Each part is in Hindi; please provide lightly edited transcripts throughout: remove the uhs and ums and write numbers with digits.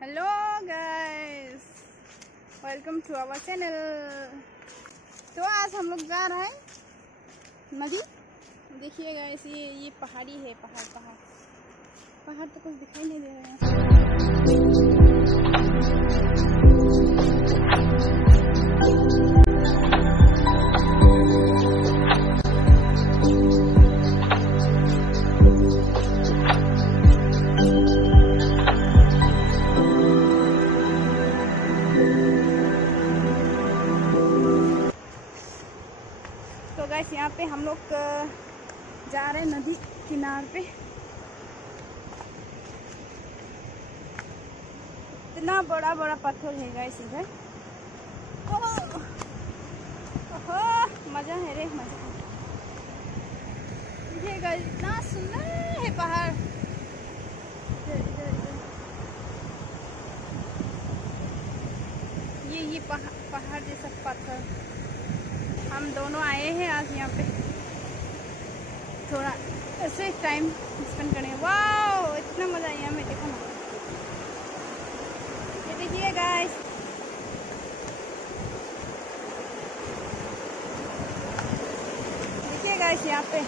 Hello guys, welcome to our channel. तो आज हम लोग जा रहे हैं नदी। देखिए गाइस, ये पहाड़ी है। पहाड़ तो कुछ दिखाई नहीं दे रहे हैं। तो गाइस, यहाँ पे हम लोग जा रहे हैं नदी किनारे पे। इतना बड़ा बड़ा पत्थर है गाइस इधर। ओहो, मजा है रे, मजा है। देखिए गाइस, इतना सुंदर है पहाड़। इधर ये पहाड़ जैसा पत्थर। हम दोनों आए हैं आज यहाँ पे थोड़ा ऐसे टाइम स्पेंड करें। वाह, इतना मजा आया हमें। देखो ना, ये देखिए गाइस, देखिए गाइस, यहाँ पे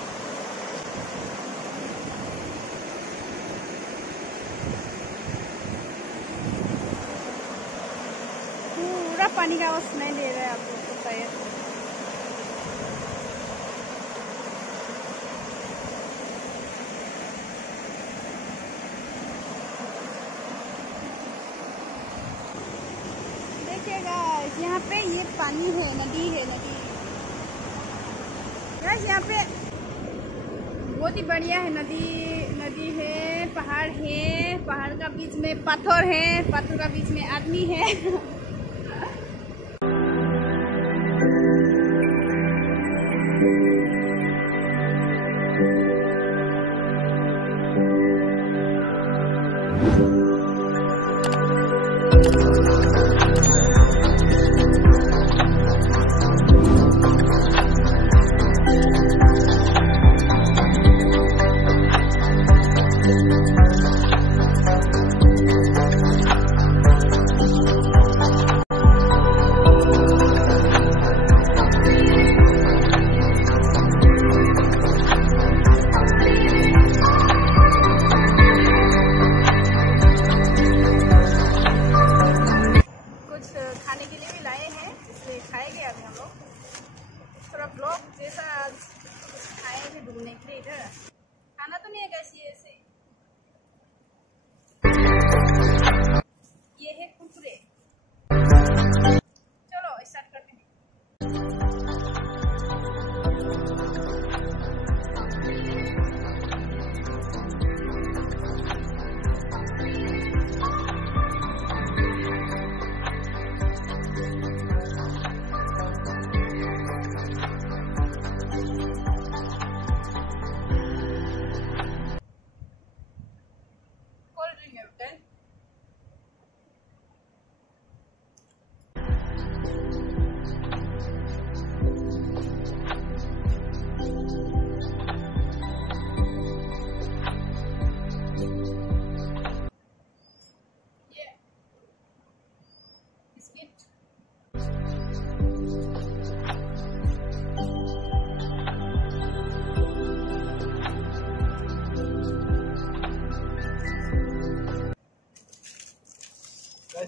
पूरा पानी का आवाज नहीं दे रहा है आप लोग को शायद। यहाँ पे ये पानी है, नदी है। गाइस, यहाँ पे बहुत ही बढ़िया है। नदी है, पहाड़ का बीच में पत्थर है, पत्थर का बीच में आदमी है। खाने के लिए भी लाए हैं, इसलिए खाएंगे अभी हम लोग। थोड़ा ब्लॉग जैसा खाए थे ढूंढने के लिए। इधर खाना तो नहीं है कैसी ऐसे। ये है कुरकुरे। चलो स्टार्ट करते हैं।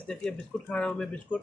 देखिए, बिस्कुट खा रहा हूँ मैं। बिस्कुट